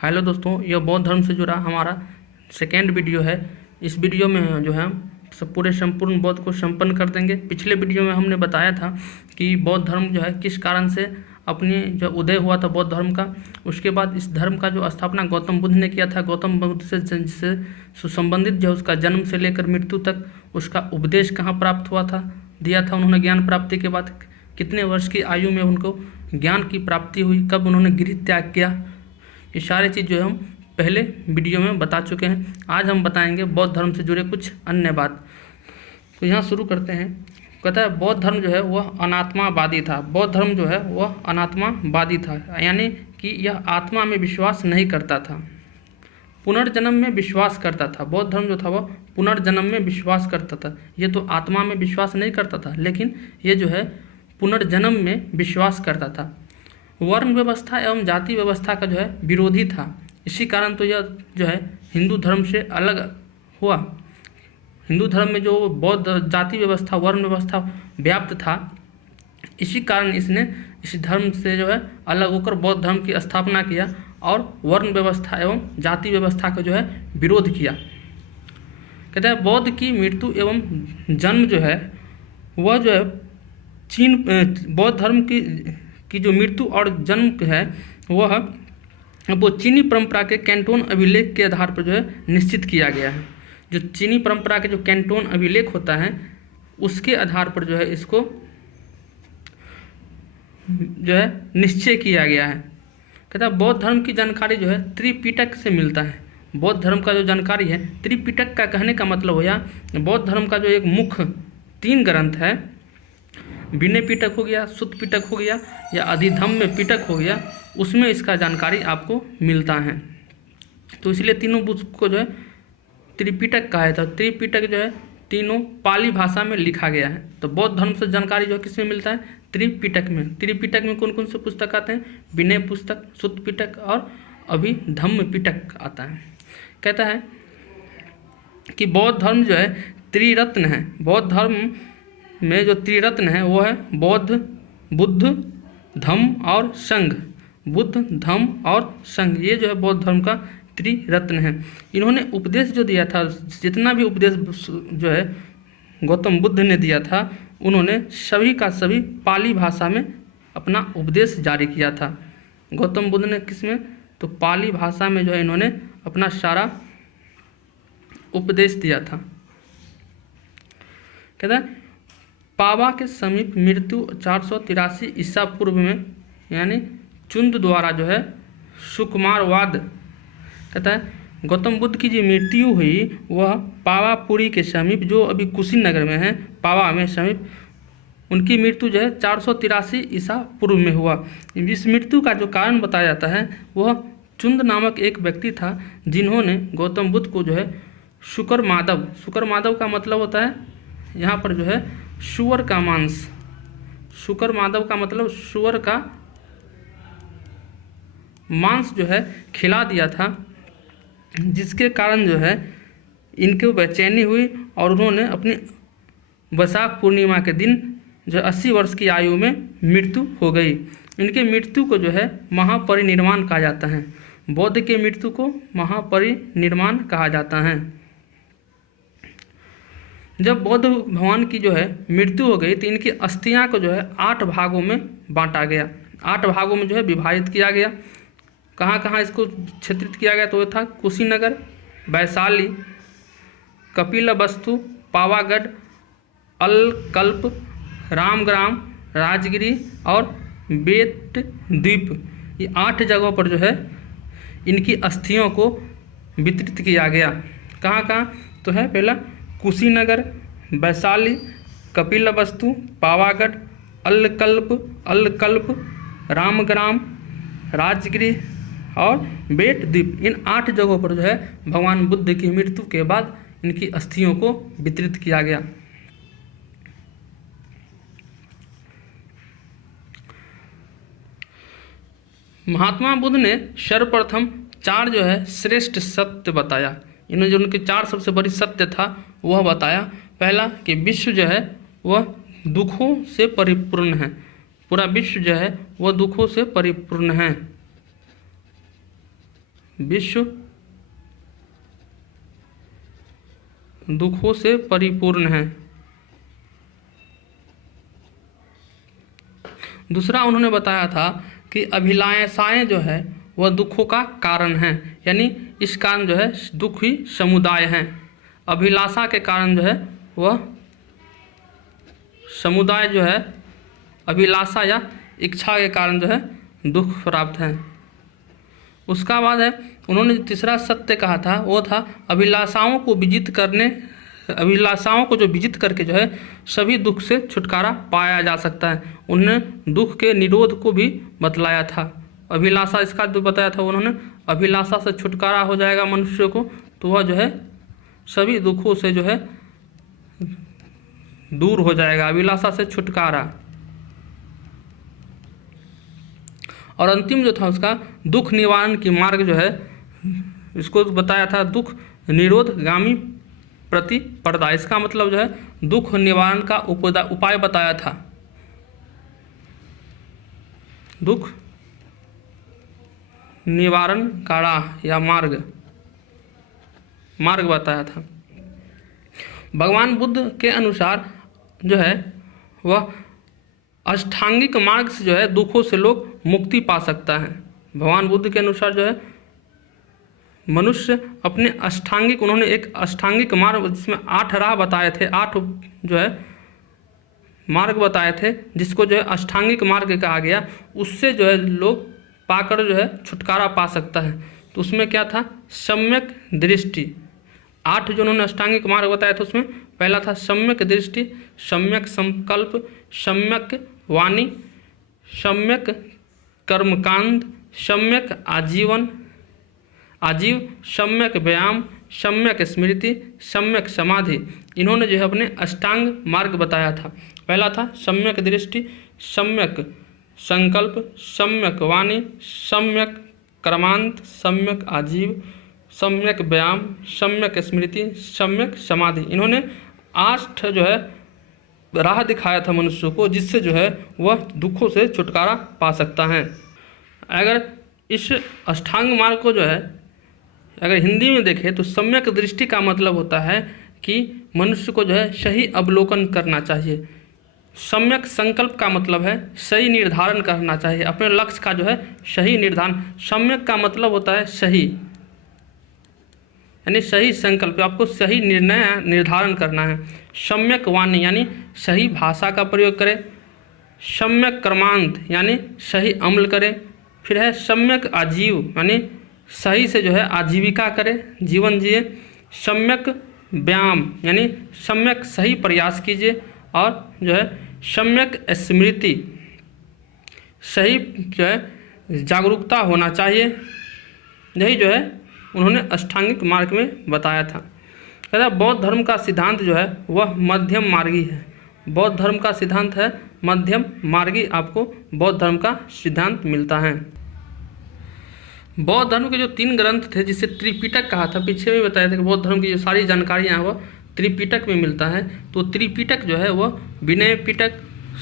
Hello दोस्तों, यह बौद्ध धर्म से जुड़ा हमारा सेकेंड वीडियो है। इस वीडियो में जो है हम सब पूरे संपूर्ण बौद्ध को संपन्न कर देंगे। पिछले वीडियो में हमने बताया था कि बौद्ध धर्म जो है किस कारण से अपने जो उदय हुआ था बौद्ध धर्म का। उसके बाद इस धर्म का जो स्थापना गौतम बुद्ध ने किया था। गौतम बुद्ध से जिससे सुसंबंधित जो उसका जन्म से लेकर मृत्यु तक उसका उपदेश कहाँ प्राप्त हुआ था, दिया था उन्होंने। ज्ञान प्राप्ति के बाद कितने वर्ष की आयु में उनको ज्ञान की प्राप्ति हुई, कब उन्होंने गृह त्याग किया, ये सारी चीज़ जो है हम पहले वीडियो में बता चुके हैं। आज हम बताएंगे बौद्ध धर्म से जुड़े कुछ अन्य बात। तो यहाँ शुरू करते हैं। कहता है बौद्ध धर्म जो है वह अनात्मावादी था। बौद्ध धर्म जो है वह अनात्मावादी था, यानी कि यह आत्मा में विश्वास नहीं करता था, पुनर्जन्म में विश्वास करता था। बौद्ध धर्म जो था वह पुनर्जन्म में विश्वास करता था। ये तो आत्मा में विश्वास नहीं करता था, लेकिन ये जो है पुनर्जन्म में विश्वास करता था। वर्ण व्यवस्था एवं जाति व्यवस्था का जो है विरोधी था। इसी कारण तो यह जो है हिंदू धर्म से अलग हुआ। हिंदू धर्म में जो बौद्ध जाति व्यवस्था वर्ण व्यवस्था व्याप्त था, इसी कारण इसने इस धर्म से जो है अलग होकर बौद्ध धर्म की स्थापना किया और वर्ण व्यवस्था एवं जाति व्यवस्था का जो है विरोध किया। कहते हैं बौद्ध की मृत्यु एवं जन्म जो है वह जो है बौद्ध धर्म की जो मृत्यु और जन्म है वह वो चीनी परंपरा के कैंटोन अभिलेख के आधार पर जो है निश्चित किया गया है। जो चीनी परंपरा के जो कैंटोन अभिलेख होता है उसके आधार पर जो है इसको जो है निश्चय किया गया है। कहता है बौद्ध धर्म की जानकारी जो है त्रिपिटक से मिलता है। बौद्ध धर्म का जो जानकारी है, त्रिपिटक का कहने का मतलब हो या बौद्ध धर्म का जो एक मुख्य 3 ग्रंथ है, विनय पिटक हो गया, सुत्त पिटक हो गया या अधिधम्म पिटक हो गया, उसमें इसका जानकारी आपको मिलता है। तो इसलिए तीनों बुक को जो है त्रिपिटक कहा है। तो त्रिपिटक जो है तीनों पाली भाषा में लिखा गया है। तो बौद्ध धर्म से जानकारी जो है किसमें मिलता है? त्रिपिटक में। त्रिपिटक में कौन कौन से पुस्तक आते हैं? विनय पुस्तक, सुत्त पिटक और अभिधम्म पिटक आता है। कहता है कि बौद्ध धर्म जो है त्रिरत्न है। बौद्ध धर्म में जो त्रिरत्न है वो है बौद्ध, बुद्ध, धम्म और संघ। बुद्ध, धम्म और संघ, ये जो है बौद्ध धर्म का त्रिरत्न है। इन्होंने उपदेश जो दिया था, जितना भी उपदेश जो है गौतम बुद्ध ने दिया था, उन्होंने सभी का सभी पाली भाषा में अपना उपदेश जारी किया था। गौतम बुद्ध ने किस में? तो पाली भाषा में जो है इन्होंने अपना सारा उपदेश दिया था। कहता है पावा के समीप मृत्यु 483 ईसा पूर्व में, यानी चुंद द्वारा जो है सुकुमारवाद। कहता है गौतम बुद्ध की जो मृत्यु हुई वह पावापुरी के समीप, जो अभी कुशीनगर में है, पावा में समीप, उनकी मृत्यु जो है 483 ईसा पूर्व में हुआ। इस मृत्यु का जो कारण बताया जाता है वह चुंद नामक एक व्यक्ति था, जिन्होंने गौतम बुद्ध को जो है शुकर माधव, शुकर माधव का मतलब होता है यहाँ पर जो है सुअर का मांस। शुकर माधव का मतलब सुअर का मांस जो है खिला दिया था, जिसके कारण जो है इनको बेचैनी हुई और उन्होंने अपनी वैशाख पूर्णिमा के दिन जो 80 वर्ष की आयु में मृत्यु हो गई। इनके मृत्यु को जो है महापरिनिर्वाण कहा जाता है। बौद्ध के मृत्यु को महापरिनिर्वाण कहा जाता है। जब बौद्ध भगवान की जो है मृत्यु हो गई तो इनकी अस्थियां को जो है 8 भागों में बांटा गया, 8 भागों में जो है विभाजित किया गया। कहाँ कहाँ इसको क्षेत्रित किया गया? तो ये था कुशीनगर, वैशाली, कपिलवस्तु, पावागढ़, अलकल्प, रामग्राम, राजगिरी और बेट द्वीप। ये 8 जगहों पर जो है इनकी अस्थियों को वितरित किया गया। कहाँ कहाँ? तो है पहला कुशीनगर, वैशाली, कपिलवस्तु, पावागढ़, अलकल्प, रामग्राम, राजगिरी और बेट द्वीप। इन 8 जगहों पर जो है भगवान बुद्ध की मृत्यु के बाद इनकी अस्थियों को वितरित किया गया। महात्मा बुद्ध ने सर्वप्रथम 4 जो है श्रेष्ठ सत्य बताया। इन्होंने जो उनके 4 सबसे बड़ी सत्य था वह बताया। पहला कि विश्व जो है वह दुखों से परिपूर्ण है, पूरा विश्व जो है वह दुखों से परिपूर्ण है। विश्व दुखों से परिपूर्ण है। दूसरा उन्होंने बताया था कि अभिलाषाएं जो है वह दुखों का कारण है, यानी इस कारण जो है दुख ही समुदाय हैं। अभिलाषा के कारण जो है वह समुदाय जो है अभिलाषा या इच्छा के कारण जो है दुख प्राप्त है। उसका बाद है उन्होंने तीसरा सत्य कहा था वो था अभिलाषाओं को जो विजित करके जो है सभी दुख से छुटकारा पाया जा सकता है। उन्होंने दुख के निरोध को भी बतलाया था। अभिलाषा इसका जो बताया था उन्होंने, अभिलाषा से छुटकारा हो जाएगा मनुष्य को तो वह जो है सभी दुखों से जो है दूर हो जाएगा, अभिलाषा से छुटकारा। और अंतिम जो था उसका दुख निवारण की मार्ग जो है इसको बताया था दुख निरोधगामी प्रतिपदा। इसका मतलब जो है दुख निवारण का उपाय बताया था, दुख निवारण का राह या मार्ग बताया था। भगवान बुद्ध के अनुसार जो है वह अष्टांगिक मार्ग से जो है दुखों से लोग मुक्ति पा सकता है। भगवान बुद्ध के अनुसार जो है मनुष्य अपने अष्टांगिक, उन्होंने एक अष्टांगिक मार्ग जिसमें 8 राह बताए थे, 8 जो है मार्ग बताए थे जिसको जो है अष्टांगिक मार्ग कहा गया, उससे जो है लोग पाकर जो है छुटकारा पा सकता है। तो उसमें क्या था, सम्यक दृष्टि। 8 जो उन्होंने अष्टांगिक मार्ग बताया था उसमें पहला था सम्यक दृष्टि, सम्यक संकल्प, सम्यक वाणी, सम्यक कर्मकांड, सम्यक आजीव, सम्यक व्यायाम, सम्यक स्मृति, सम्यक समाधि। इन्होंने जो है अपने अष्टांग मार्ग बताया था। पहला था सम्यक दृष्टि, सम्यक संकल्प, सम्यक वाणी, सम्यक कर्मांत, सम्यक आजीव, सम्यक व्यायाम, सम्यक स्मृति, सम्यक समाधि। इन्होंने 8 जो है राह दिखाया था मनुष्य को जिससे जो है वह दुखों से छुटकारा पा सकता है। अगर इस अष्टांग मार्ग को जो है अगर हिंदी में देखें तो सम्यक दृष्टि का मतलब होता है कि मनुष्य को जो है सही अवलोकन करना चाहिए। सम्यक संकल्प का मतलब है सही निर्धारण करना चाहिए, अपने लक्ष्य का जो है सही निर्धारण। सम्यक का मतलब होता है सही, यानी सही संकल्प, आपको सही निर्णय निर्धारण करना है। सम्यक वाणी यानी सही भाषा का प्रयोग करें। सम्यक कर्मांत यानी सही अमल करें। फिर है सम्यक आजीव यानी सही से जो है आजीविका करें, जीवन जिए। सम्यक व्यायाम यानी सम्यक सही प्रयास कीजिए। और जो है सम्यक स्मृति, सही जो है जागरूकता होना चाहिए। यही जो है उन्होंने अष्टांगिक मार्ग में बताया था। कहता बौद्ध धर्म का सिद्धांत जो है वह मध्यम मार्गी है। बौद्ध धर्म का सिद्धांत है मध्यम मार्गी, आपको बौद्ध धर्म का सिद्धांत मिलता है। बौद्ध धर्म के जो 3 ग्रंथ थे जिसे त्रिपिटक कहा था, पीछे भी बताया था कि बौद्ध धर्म की जो सारी जानकारियाँ हैं वह त्रिपिटक में मिलता है। तो त्रिपिटक जो है वह विनय पिटक,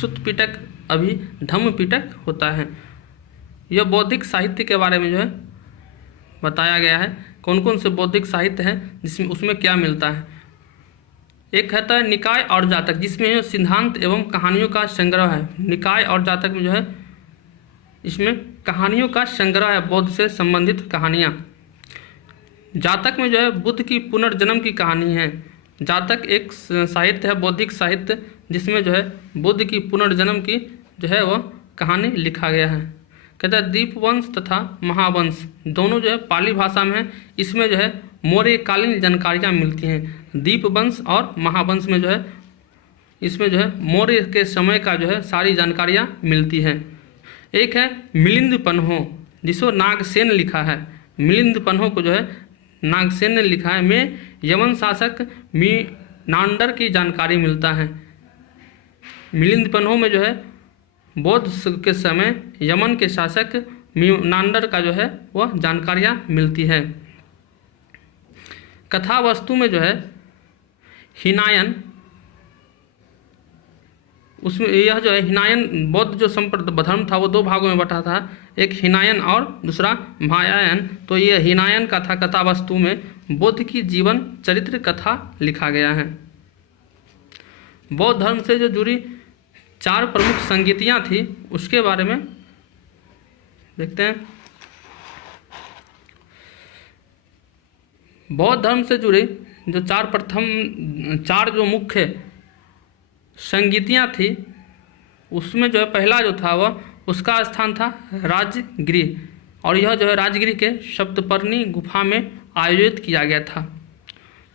सुत्त पिटक, अभिधम्म पिटक होता है। यह बौद्धिक साहित्य के बारे में जो है बताया गया है, कौन कौन से बौद्धिक साहित्य हैं जिसमें उसमें क्या मिलता है। एक कहता है निकाय और जातक, जिसमें सिद्धांत एवं कहानियों का संग्रह है। निकाय और जातक में जो है इसमें कहानियों का संग्रह है, बौद्ध से संबंधित कहानियाँ। जातक में जो है बुद्ध की पुनर्जन्म की कहानी है। जातक एक साहित्य है, बौद्धिक साहित्य, जिसमें जो है बुद्ध की पुनर्जन्म की जो है वह कहानी लिखा गया है। कहता है दीपवंश तथा महावंश दोनों जो है पाली भाषा में है। इसमें जो है मौर्यकालीन जानकारियाँ मिलती हैं। दीपवंश और महावंश में जो है इसमें जो है मौर्य के समय का जो है सारी जानकारियाँ मिलती हैं। एक है मिलिंद पन्हो, जिसको नागसेन लिखा है। मिलिंद पन्हो को जो है नागसेन ने लिखा है। में यवन शासक मीनांडर की जानकारी मिलता है। मिलिंद पन्हो में जो है बौद्ध के समय यमन के शासक मीनांडर का जो है वह जानकारियाँ मिलती है। कथा वस्तु में जो है हिनायन, उसमें यह जो है हिनायन बौद्ध जो संप्रदाय धर्म था वो 2 भागों में बटा था। एक हिनायन और दूसरा महायान। तो ये हिनायन कथा वस्तु में बुद्ध की जीवन चरित्र कथा लिखा गया है। बौद्ध धर्म से जो जुड़ी 4 प्रमुख संगीतियाँ थी उसके बारे में देखते हैं। बौद्ध धर्म से जुड़े जो 4 जो मुख्य संगीतियाँ थी उसमें जो है पहला जो था वह उसका स्थान था राजगृह, और यह जो है राजगृह के सप्तपर्णी गुफा में आयोजित किया गया था।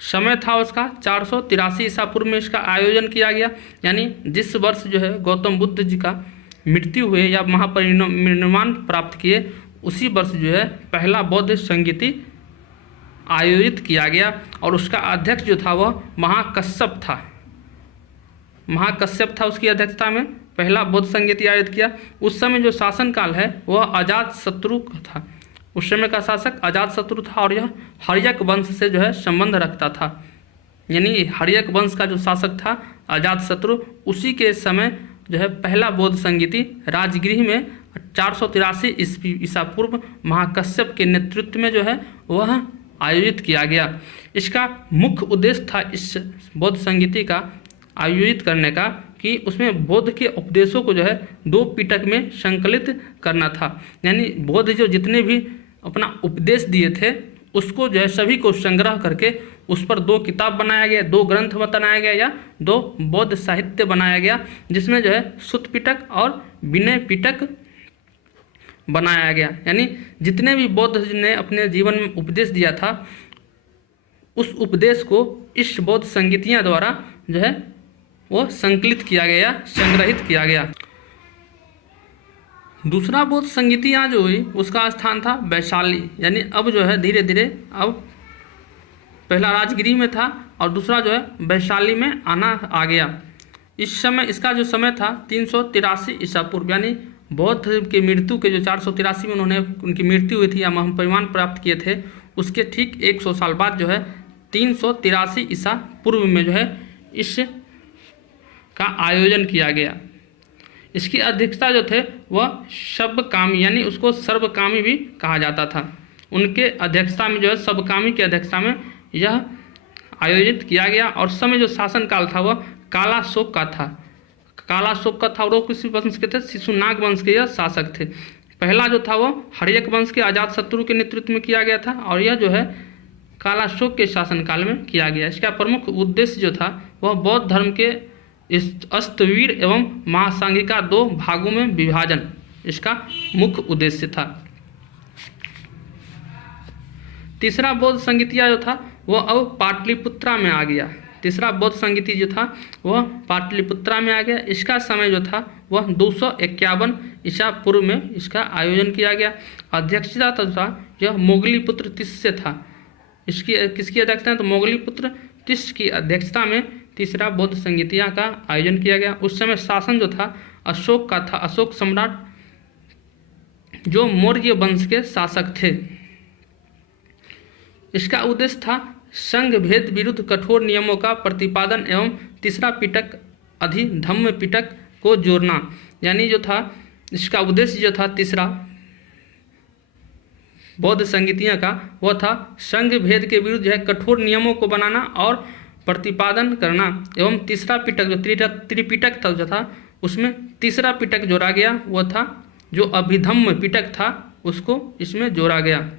समय था उसका 483 ईसा पूर्व में इसका आयोजन किया गया, यानी जिस वर्ष जो है गौतम बुद्ध जी का मृत्यु हुए या महापरिनिर्वाण प्राप्त किए उसी वर्ष जो है पहला बौद्ध संगीति आयोजित किया गया, और उसका अध्यक्ष जो था वह महाकश्यप था उसकी अध्यक्षता में पहला बौद्ध संगीति आयोजित किया। उस समय जो शासनकाल है वह अजातशत्रु का था। उस समय का शासक अजातशत्रु था और यह हर्यक वंश से जो है संबंध रखता था, यानी हर्यक वंश का जो शासक था अजातशत्रु, उसी के समय जो है पहला बौद्ध संगीति राजगृह में 483 ईसा पूर्व महाकश्यप के नेतृत्व में जो है वह आयोजित किया गया। इसका मुख्य उद्देश्य था इस बौद्ध संगीति का आयोजित करने का कि उसमें बुद्ध के उपदेशों को जो है 2 पिटक में संकलित करना था, यानी बुद्ध जो जितने भी अपना उपदेश दिए थे उसको जो है सभी को संग्रह करके उस पर 2 किताब बनाया गया, 2 ग्रंथ बनाया गया या 2 बौद्ध साहित्य बनाया गया, जिसमें जो है सुत्त पिटक और विनय पिटक बनाया गया। यानी जितने भी बौद्ध ने अपने जीवन में उपदेश दिया था उस उपदेश को इस बौद्ध संगीतियाँ द्वारा जो है वो संकलित किया गया, संग्रहित किया गया। दूसरा बौद्ध संगीतियाँ जो हुई उसका स्थान था वैशाली, यानी अब जो है धीरे धीरे अब पहला राजगृह में था और दूसरा जो है वैशाली में आना आ गया। इस समय इसका जो समय था 383 ईसा पूर्व, यानी बौद्ध के मृत्यु के जो 483 में उनकी मृत्यु हुई थी या महापरिनिर्वाण प्राप्त किए थे उसके ठीक 100 साल बाद जो है 383 ईसा पूर्व में जो है इस का आयोजन किया गया। इसकी अध्यक्षता जो थे वह सबकामी, यानी उसको सर्वकामी भी कहा जाता था, उनके अध्यक्षता में जो है सबकामी की अध्यक्षता में यह आयोजित किया गया। और समय जो शासनकाल था वह कालाशोक का था और वो किसी वंश के थे, शिशुनाग वंश के यह शासक थे। पहला जो था वह हर्यक वंश के अजातशत्रु के नेतृत्व में किया गया था और यह जो है कालाशोक के शासनकाल में किया गया। इसका प्रमुख उद्देश्य जो था वह बौद्ध धर्म के इस अस्तवीर एवं महासांगिका 2 भागों में विभाजन इसका मुख्य उद्देश्य था। तीसरा बौद्ध संगीतिया जो था वह अब पाटलिपुत्रा में आ गया। तीसरा बौद्ध संगीति जो था वह पाटलिपुत्रा में आ गया। इसका समय जो था वह 251 ईसा पूर्व में इसका आयोजन किया गया। अध्यक्षता तथा यह मोगलीपुत्र तिस्य था। इसकी किसकी अध्यक्षता है तो मोगलीपुत्र तिस्य की अध्यक्षता में तीसरा बौद्ध संगीतिया का आयोजन किया गया। उस समय शासन जो था अशोक का था, अशोक सम्राट जो मौर्य वंश के शासक थे। इसका उद्देश्य था संघ भेद विरुद्ध कठोर नियमों का प्रतिपादन एवं तीसरा पिटक अधिधम्म पिटक को जोड़ना, यानी जो था इसका उद्देश्य जो था तीसरा बौद्ध संगीतियों का वह था संघ भेद के विरुद्ध जो है कठोर नियमों को बनाना और प्रतिपादन करना, एवं तीसरा पिटक जो त्रिपिटक था जो था उसमें तीसरा पिटक जोड़ा गया, वह था जो अभिधम्म पिटक था उसको इसमें जोड़ा गया।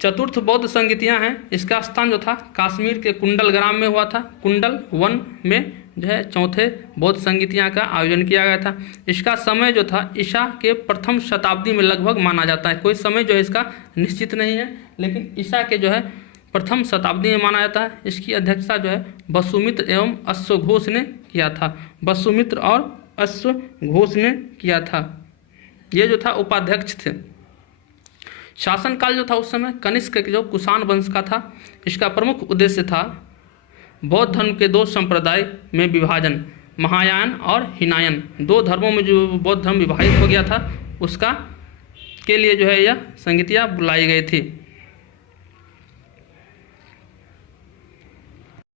चतुर्थ बौद्ध संगीतियाँ हैं, इसका स्थान जो था कश्मीर के कुंडल ग्राम में हुआ था। कुंडल वन में जो है चौथे बौद्ध संगीतियाँ का आयोजन किया गया था। इसका समय जो था ईसा के प्रथम शताब्दी में लगभग माना जाता है। कोई समय जो है इसका निश्चित नहीं है, लेकिन ईसा के जो है प्रथम शताब्दी में माना जाता है। इसकी अध्यक्षता जो है वसुमित्र एवं अश्वघोष ने किया था। वसुमित्र और अश्वघोष ने किया था, ये जो था उपाध्यक्ष थे। शासनकाल जो था उस समय कनिष्क जो कुषाण वंश का था। इसका प्रमुख उद्देश्य था बौद्ध धर्म के 2 संप्रदाय में विभाजन, महायान और हिनायन। 2 धर्मों में जो बौद्ध धर्म विभाजित हो गया था उसका के लिए जो है यह संगीतियाँ बुलाई गई थी।